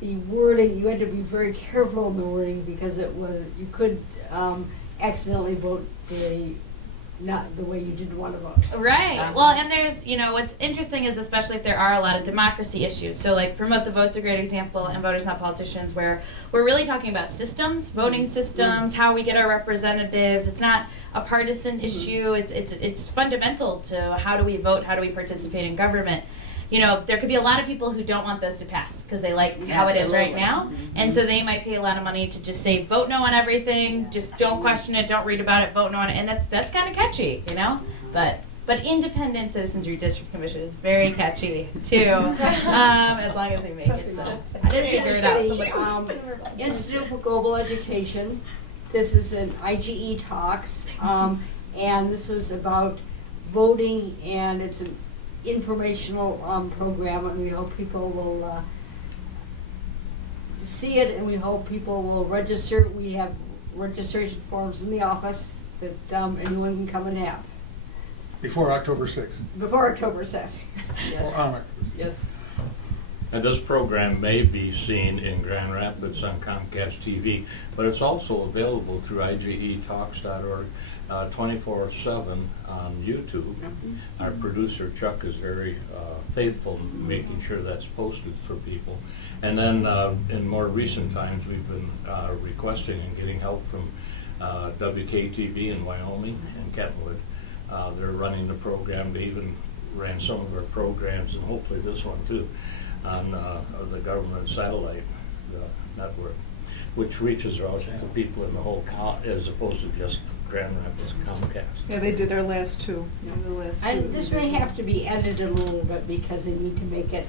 the wording. You had to be very careful in the wording because it was you could accidentally vote not the way you didn't want to vote. Right. Well, and there's, what's interesting is especially if there are a lot of democracy issues. So like Promote the Vote's a great example, and Voters Not Politicians, where we're really talking about systems, voting systems, how we get our representatives. It's not a partisan issue. It's fundamental to how do we vote, how do we participate in government. There could be a lot of people who don't want those to pass because they like how it is right now. And so they might pay a lot of money to just say, vote no on everything, just don't question it, don't read about it, vote no on it. And that's kind of catchy, But Independent Citizens Redistricting Commission is very catchy, too, as long as they make it. So I didn't figure it out. Institute for Global Education. This is an IGE Talks, and this was about voting, and it's an informational program, and we hope people will see it, and we hope people will register. We have registration forms in the office that anyone can come and have. Before October 6th. Before October 6th. Yes. Or on Yes. And this program may be seen in Grand Rapids on Comcast TV, but it's also available through IGETalks.org 24/7 on YouTube. Our producer Chuck is very faithful in making sure that's posted for people. And then in more recent times we've been requesting and getting help from WKTV in Wyoming and Kentwood. They're running the program. They even ran some of our programs, and hopefully this one too, on the government satellite network, which reaches out to people in the whole as opposed to just Grand Rapids Comcast. Yeah, they did our last 2. And this may have to be edited a little bit because they need to make it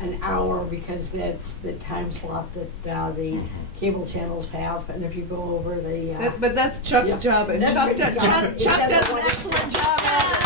an hour because that's the time slot that the cable channels have, and if you go over the but that's Chuck's job, and Chuck does an excellent job at it.